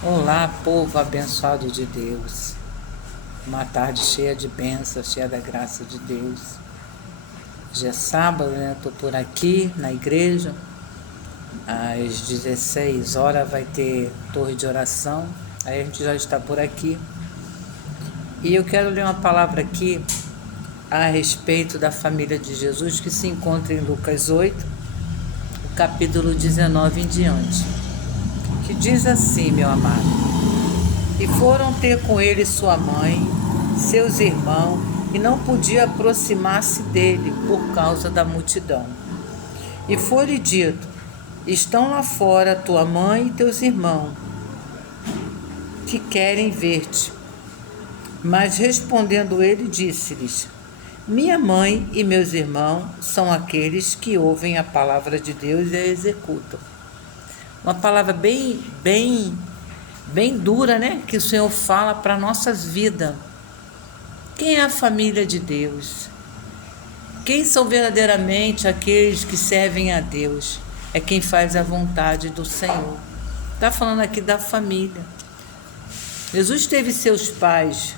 Olá, povo abençoado de Deus. Uma tarde cheia de bênçãos, cheia da graça de Deus. Hoje é sábado, né? Estou por aqui na igreja. Às 16 horas vai ter torre de oração. Aí a gente já está por aqui. E eu quero ler uma palavra aqui a respeito da família de Jesus que se encontra em Lucas 8, o capítulo 19 em diante. Que diz assim, meu amado: E foram ter com ele sua mãe, seus irmãos, e não podia aproximar-se dele por causa da multidão. E foi-lhe dito: Estão lá fora tua mãe e teus irmãos, que querem ver-te. Mas respondendo ele, disse-lhes: Minha mãe e meus irmãos são aqueles que ouvem a palavra de Deus e a executam. Uma palavra bem dura, né? Que o Senhor fala para nossas vidas. Quem é a família de Deus? Quem são verdadeiramente aqueles que servem a Deus? É quem faz a vontade do Senhor. Está falando aqui da família. Jesus teve seus pais,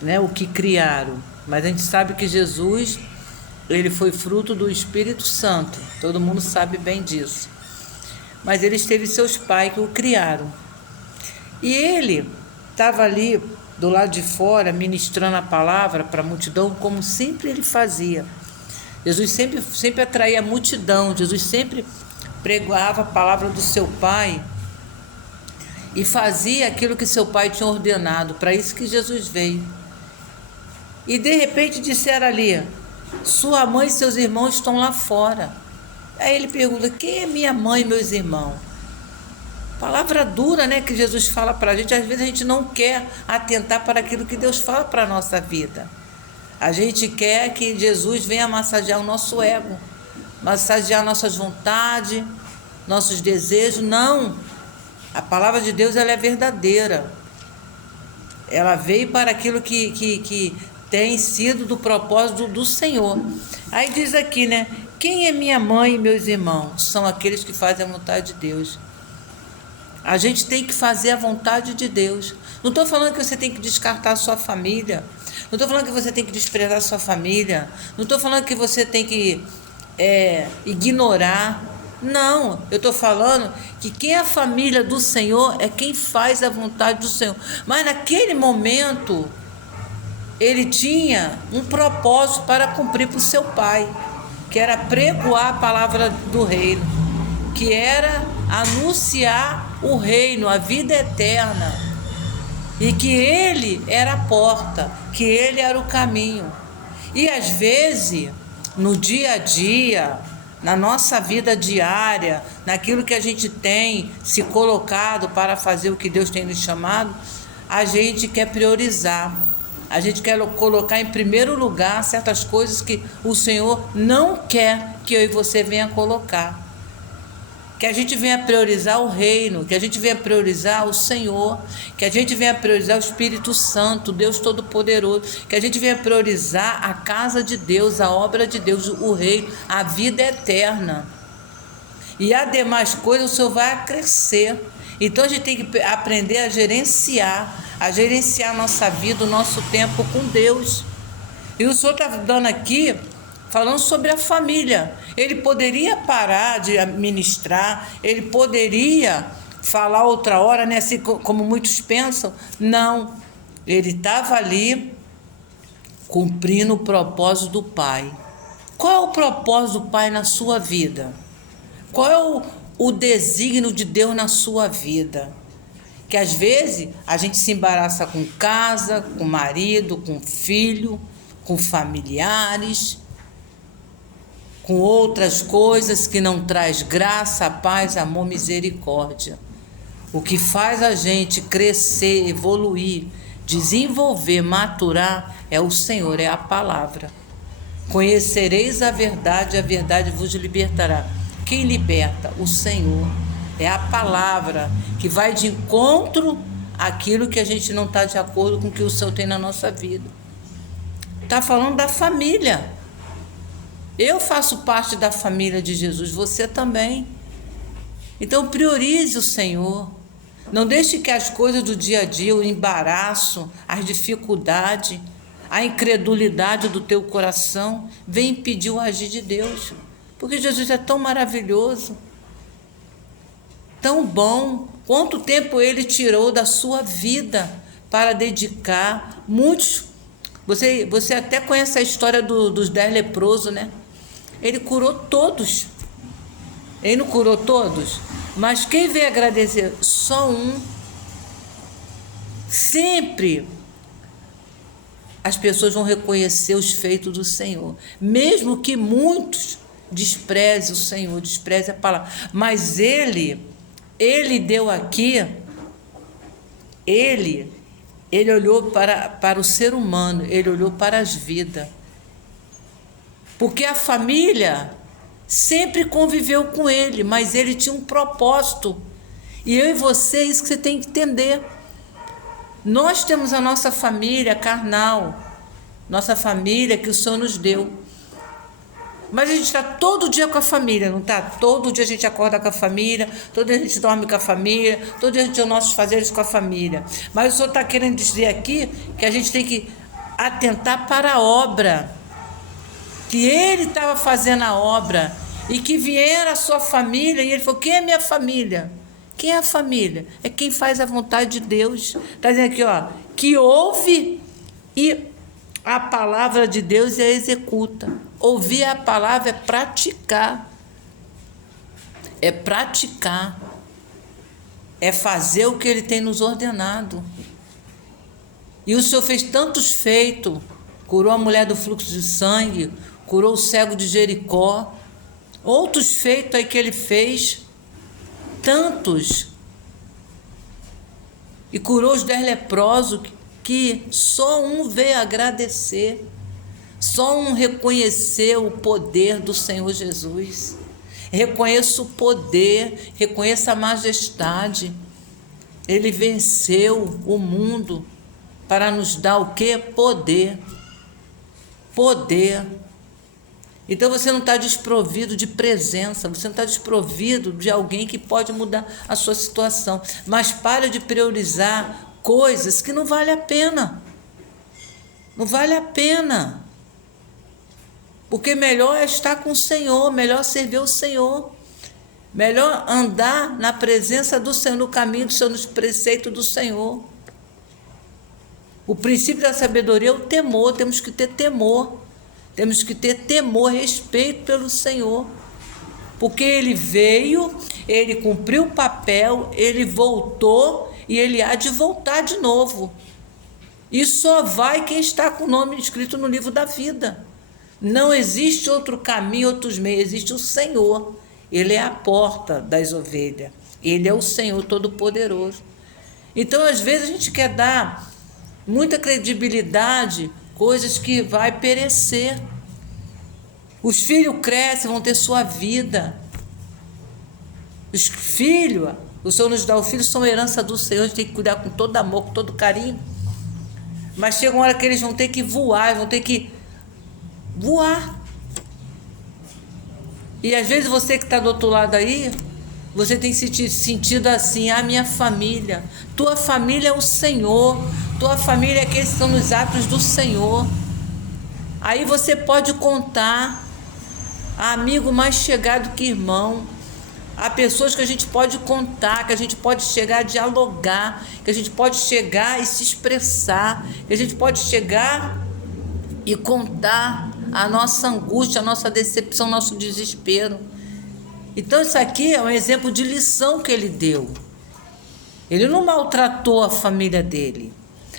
né? O que criaram. Mas a gente sabe que Jesus, ele foi fruto do Espírito Santo. Todo mundo sabe bem disso. Mas ele teve seus pais que o criaram. E ele estava ali do lado de fora ministrando a palavra para a multidão, como sempre ele fazia. Jesus sempre atraía a multidão. Jesus sempre pregava a palavra do seu pai e fazia aquilo que seu pai tinha ordenado. Para isso que Jesus veio. E de repente disseram ali: Sua mãe e seus irmãos estão lá fora. Aí ele pergunta: Quem é minha mãe e meus irmãos? Palavra dura, né, que Jesus fala para a gente. Às vezes a gente não quer atentar para aquilo que Deus fala para a nossa vida. A gente quer que Jesus venha massagear o nosso ego, massagear nossas vontades, nossos desejos. Não! A palavra de Deus, ela é verdadeira. Ela veio para aquilo que tem sido do propósito do Senhor. Aí diz aqui, né? Quem é minha mãe e meus irmãos? São aqueles que fazem a vontade de Deus. A gente tem que fazer a vontade de Deus. Não estou falando que você tem que descartar a sua família. Não estou falando que você tem que desprezar a sua família. Não estou falando que você tem que ignorar. Não, eu estou falando que quem é a família do Senhor é quem faz a vontade do Senhor. Mas naquele momento, ele tinha um propósito para cumprir para o seu pai, que era pregoar a palavra do reino, que era anunciar o reino, a vida eterna, e que ele era a porta, que ele era o caminho. E às vezes, no dia a dia, na nossa vida diária, naquilo que a gente tem se colocado para fazer o que Deus tem nos chamado, a gente quer priorizar. A gente quer colocar em primeiro lugar certas coisas que o Senhor não quer que eu e você venha colocar. Que a gente venha priorizar o reino, que a gente venha priorizar o Senhor, que a gente venha priorizar o Espírito Santo, Deus Todo-Poderoso, que a gente venha priorizar a casa de Deus, a obra de Deus, o reino, a vida eterna. E as demais coisas o Senhor vai acrescer. Então a gente tem que aprender a gerenciar a nossa vida, o nosso tempo com Deus. E o Senhor está dando aqui, falando sobre a família. Ele poderia parar de ministrar, ele poderia falar outra hora, né, assim como muitos pensam. Não, ele estava ali cumprindo o propósito do Pai. Qual é o propósito do Pai na sua vida? Qual é o desígnio de Deus na sua vida? Que às vezes a gente se embaraça com casa, com marido, com filho, com familiares, com outras coisas que não traz graça, paz, amor, misericórdia. O que faz a gente crescer, evoluir, desenvolver, maturar é o Senhor, é a palavra. Conhecereis a verdade vos libertará. Quem liberta? O Senhor. É a palavra que vai de encontro àquilo que a gente não está de acordo com o que o Senhor tem na nossa vida. Está falando da família. Eu faço parte da família de Jesus, você também. Então priorize o Senhor. Não deixe que as coisas do dia a dia, o embaraço, as dificuldades, a incredulidade do teu coração venham impedir o agir de Deus. Porque Jesus é tão maravilhoso, tão bom. Quanto tempo Ele tirou da sua vida para dedicar. Muitos, você até conhece a história dos 10 leprosos, né? Ele curou todos. Ele não curou todos? Mas quem veio agradecer? Só um. Sempre as pessoas vão reconhecer os feitos do Senhor. Mesmo que muitos desprezem o Senhor, desprezem a palavra. Mas Ele deu aqui, Ele olhou para o ser humano, Ele olhou para as vidas. Porque a família sempre conviveu com Ele, mas Ele tinha um propósito. E eu e você, isso que você tem que entender. Nós temos a nossa família carnal, nossa família que o Senhor nos deu. Mas a gente está todo dia com a família, não está? Todo dia a gente acorda com a família, todo dia a gente dorme com a família, todo dia a gente tem os nossos fazeres com a família. Mas o Senhor está querendo dizer aqui que a gente tem que atentar para a obra, que Ele estava fazendo a obra e que viera a sua família, e Ele falou: quem é minha família? Quem é a família? É quem faz a vontade de Deus. Está dizendo aqui, ó, que ouve e a palavra de Deus e a executa. Ouvir a palavra é praticar. É praticar. É fazer o que Ele tem nos ordenado. E o Senhor fez tantos feitos. Curou a mulher do fluxo de sangue, curou o cego de Jericó. Outros feitos aí que Ele fez, tantos. E curou os 10 leprosos, que só um veio agradecer. Só um reconheceu o poder do Senhor Jesus. Reconheça o poder, reconheça a majestade. Ele venceu o mundo para nos dar o quê? Poder. Poder. Então você não está desprovido de presença, você não está desprovido de alguém que pode mudar a sua situação. Mas para de priorizar coisas que não vale a pena. Não vale a pena. Porque melhor é estar com o Senhor, melhor servir o Senhor. Melhor andar na presença do Senhor, no caminho do Senhor, nos preceitos do Senhor. O princípio da sabedoria é o temor, temos que ter temor. Temos que ter temor, respeito pelo Senhor. Porque Ele veio, Ele cumpriu o papel, Ele voltou e Ele há de voltar de novo. E só vai quem está com o nome escrito no livro da vida. Não existe outro caminho, outros meios, existe o Senhor. Ele é a porta das ovelhas. Ele é o Senhor Todo-Poderoso. Então, às vezes, a gente quer dar muita credibilidade, coisas que vai perecer. Os filhos crescem, vão ter sua vida. Os filhos, o Senhor nos dá, os filhos são herança do Senhor, a gente tem que cuidar com todo amor, com todo carinho. Mas chega uma hora que eles vão ter que voar, vão ter que voar. E às vezes você que está do outro lado aí, você tem sentido assim: a minha família. Tua família é o Senhor. Tua família é aqueles que estão nos atos do Senhor. Aí você pode contar a amigo mais chegado que irmão. Há pessoas que a gente pode contar, que a gente pode chegar a dialogar, que a gente pode chegar e se expressar, que a gente pode chegar e contar a nossa angústia, a nossa decepção, o nosso desespero. Então isso aqui é um exemplo de lição que Ele deu. Ele não maltratou a família dele,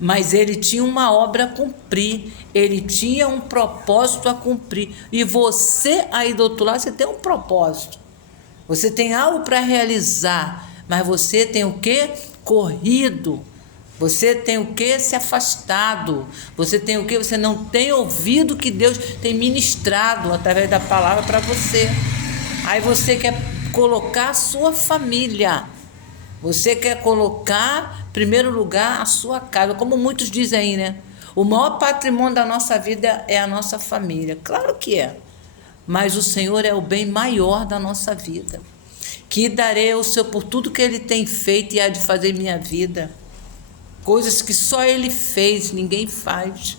mas ele tinha uma obra a cumprir, ele tinha um propósito a cumprir. E você aí do outro lado, você tem um propósito, você tem algo para realizar, mas você tem o quê? Corrido. Você tem o quê? Se afastado. Você tem o quê? Você não tem ouvido que Deus tem ministrado através da palavra para você. Aí você quer colocar a sua família. Você quer colocar, em primeiro lugar, a sua casa. Como muitos dizem aí, né? O maior patrimônio da nossa vida é a nossa família. Claro que é. Mas o Senhor é o bem maior da nossa vida. que darei ao Senhor por tudo que Ele tem feito e há de fazer em minha vida. Coisas que só Ele fez, ninguém faz.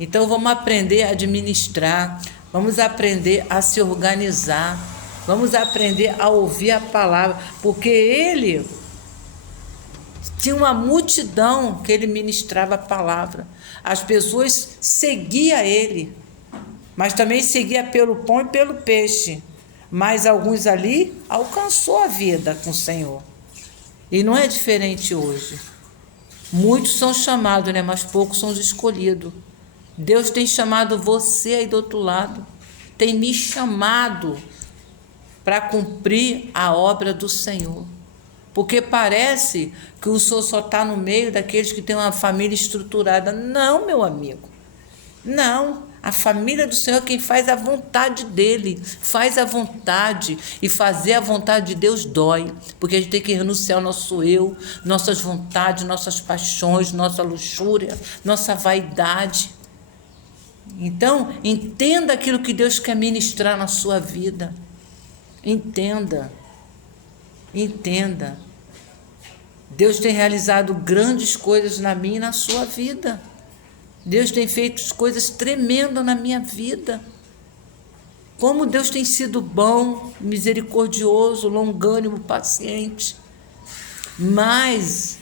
Então vamos aprender a administrar, vamos aprender a se organizar, vamos aprender a ouvir a palavra, porque Ele tinha uma multidão que Ele ministrava a palavra. As pessoas seguiam Ele, mas também seguia pelo pão e pelo peixe. Mas alguns ali alcançou a vida com o Senhor. E não é diferente hoje. Muitos são chamados, né? Mas poucos são os escolhidos. Deus tem chamado você aí do outro lado. Tem me chamado para cumprir a obra do Senhor. Porque parece que o Senhor só está no meio daqueles que têm uma família estruturada. Não, meu amigo. Não. A família do Senhor é quem faz a vontade dEle. Faz a vontade. E fazer a vontade de Deus dói. Porque a gente tem que renunciar ao nosso eu, nossas vontades, nossas paixões, nossa luxúria, nossa vaidade. Então, entenda aquilo que Deus quer ministrar na sua vida. Entenda. Entenda. Deus tem realizado grandes coisas na minha e na sua vida. Deus tem feito coisas tremendas na minha vida. Como Deus tem sido bom, misericordioso, longânimo, paciente. Mas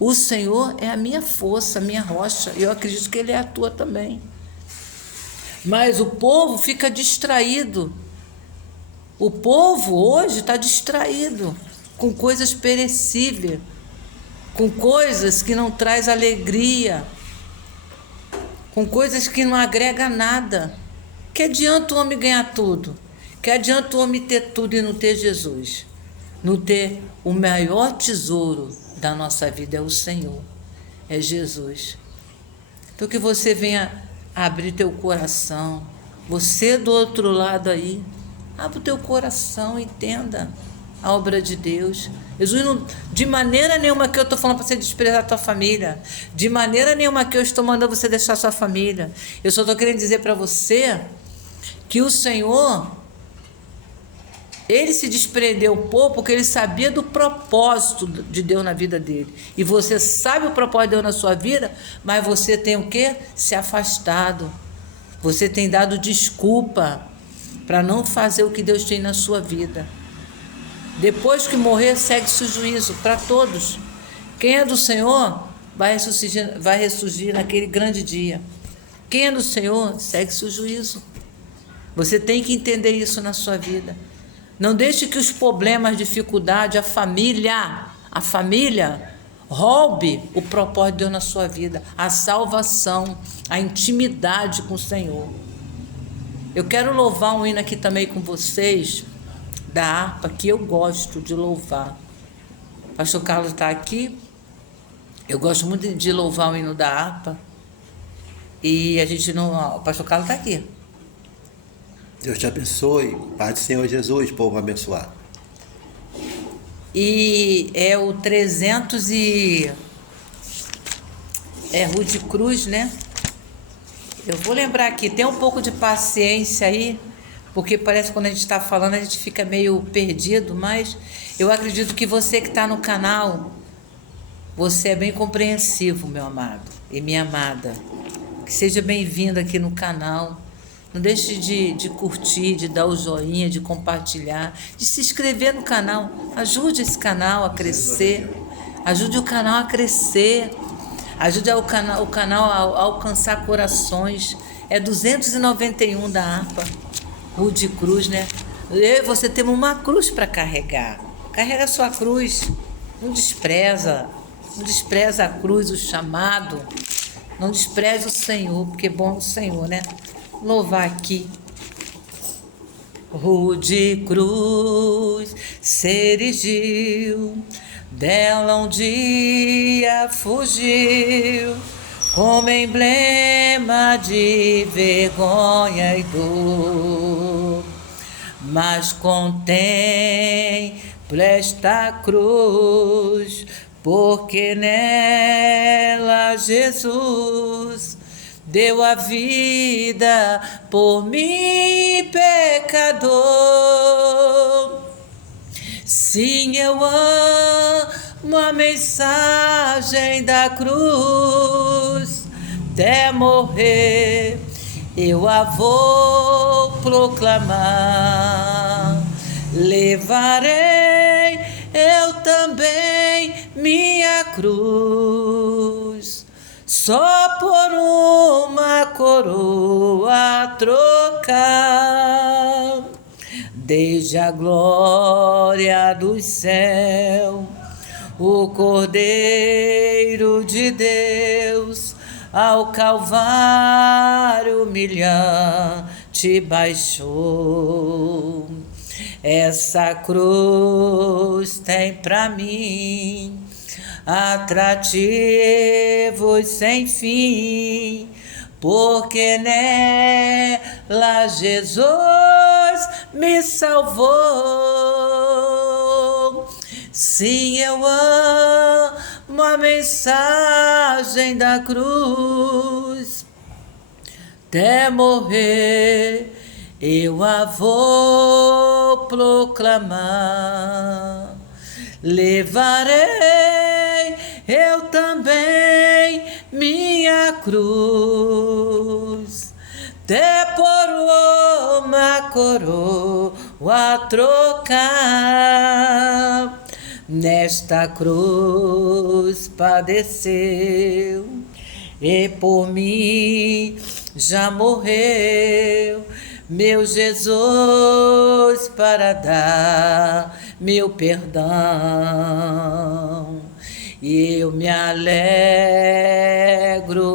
o Senhor é a minha força, a minha rocha. Eu acredito que Ele é a tua também. Mas o povo fica distraído. O povo hoje está distraído com coisas perecíveis, com coisas que não traz alegria, com coisas que não agrega nada. Que adianta o homem ganhar tudo? Que adianta o homem ter tudo e não ter Jesus? Não ter o maior tesouro da nossa vida é o Senhor, é Jesus. Então que você venha abrir teu coração. Você do outro lado aí, abre o teu coração, entenda a obra de Deus. Jesus, não, de maneira nenhuma que eu estou falando para você desprezar a tua família, de maneira nenhuma que eu estou mandando você deixar a sua família. Eu só estou querendo dizer para você que o Senhor, Ele se desprendeu um pouco porque Ele sabia do propósito de Deus na vida dele. E você sabe o propósito de Deus na sua vida, mas você tem o quê? Se afastado. Você tem dado desculpa para não fazer o que Deus tem na sua vida. Depois que morrer, segue-se o juízo para todos. Quem é do Senhor vai ressurgir naquele grande dia. Quem é do Senhor, segue-se o juízo. Você tem que entender isso na sua vida. Não deixe que os problemas, dificuldade, a família roube o propósito de Deus na sua vida, a salvação, a intimidade com o Senhor. Eu quero louvar um hino aqui também com vocês, da harpa, que eu gosto de louvar. O pastor Carlos está aqui. Eu gosto muito de louvar o hino da harpa. E a gente não... O pastor Carlos está aqui. Deus te abençoe. Paz do Senhor Jesus, povo abençoado. E é o 300 e... É Rude Cruz, né? Eu vou lembrar aqui. Tem um pouco de paciência aí, porque parece que quando a gente está falando a gente fica meio perdido, mas eu acredito que você que está no canal, você é bem compreensivo, meu amado e minha amada. Que seja bem-vindo aqui no canal. Não deixe de curtir, de dar o joinha, de compartilhar, de se inscrever no canal. Ajude esse canal a crescer. Ajude o canal a crescer. Ajude o canal a alcançar corações. É 291 da harpa. Rude Cruz, né? Eu e você temos uma cruz para carregar. Carrega a sua cruz. Não despreza. Não despreza a cruz, o chamado. Não despreze o Senhor, porque é bom o Senhor, né? Louvar aqui. Rude cruz se erigiu, dela um dia fugiu, como emblema de vergonha e dor. Mas contempla esta cruz, porque nela Jesus deu a vida por mim, pecador. Sim, eu amo a mensagem da cruz, até morrer eu a vou proclamar. Levarei eu também minha cruz, só por uma coroa trocar. Desde a glória do céu, o Cordeiro de Deus ao Calvário humilhante baixou. Essa cruz tem pra mim atrativos sem fim, porque nela Jesus me salvou. Sim, eu amo a mensagem da cruz, até morrer eu a vou proclamar. Levarei eu também minha cruz, até por uma coroa trocar. Nesta cruz padeceu e por mim já morreu meu Jesus para dar meu perdão. E eu me alegro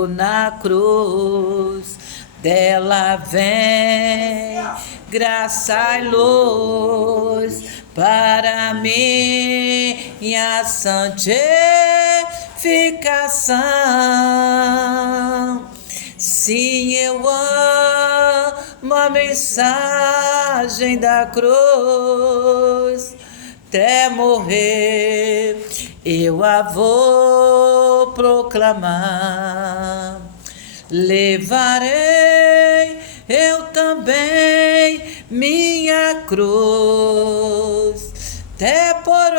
na cruz, dela vem graça e luz para minha santificação. Sim, eu amo a mensagem da cruz, até morrer eu a vou proclamar. Levarei eu também minha cruz, até por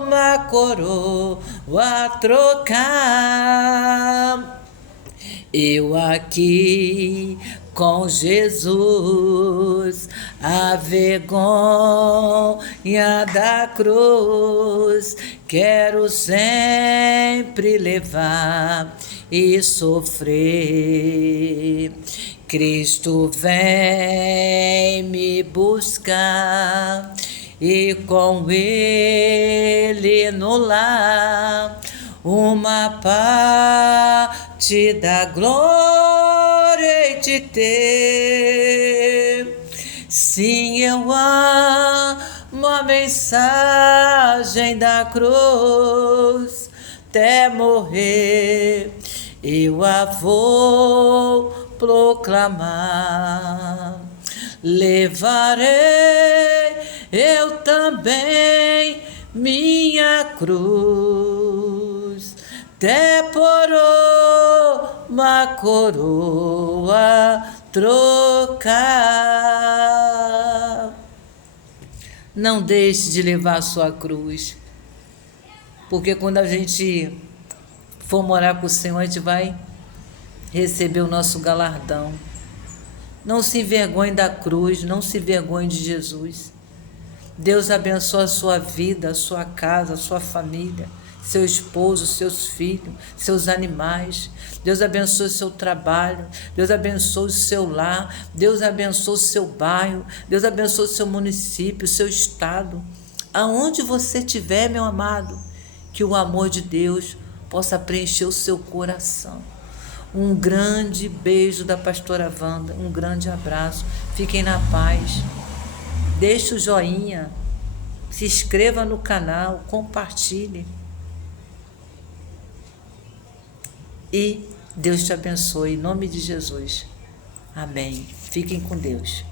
uma coroa trocar. Eu aqui com Jesus, a vergonha da cruz, quero sempre levar e sofrer. Cristo vem me buscar e com Ele no lar uma parte da glória de ter. Sim, eu amo a mensagem da cruz, até morrer eu a vou proclamar. Levarei eu também minha cruz, até por uma coroa trocar. Não deixe de levar a sua cruz, porque quando a gente for morar com o Senhor, a gente vai receber o nosso galardão. Não se envergonhe da cruz, não se envergonhe de Jesus. Deus abençoe a sua vida, a sua casa, a sua família, seu esposo, seus filhos, seus animais. Deus abençoe o seu trabalho, Deus abençoe o seu lar, Deus abençoe o seu bairro, Deus abençoe o seu município, o seu estado. Aonde você estiver, meu amado, que o amor de Deus possa preencher o seu coração. Um grande beijo da pastora Wanda, um grande abraço. Fiquem na paz. Deixe o joinha, se inscreva no canal, compartilhe. E Deus te abençoe, em nome de Jesus. Amém. Fiquem com Deus.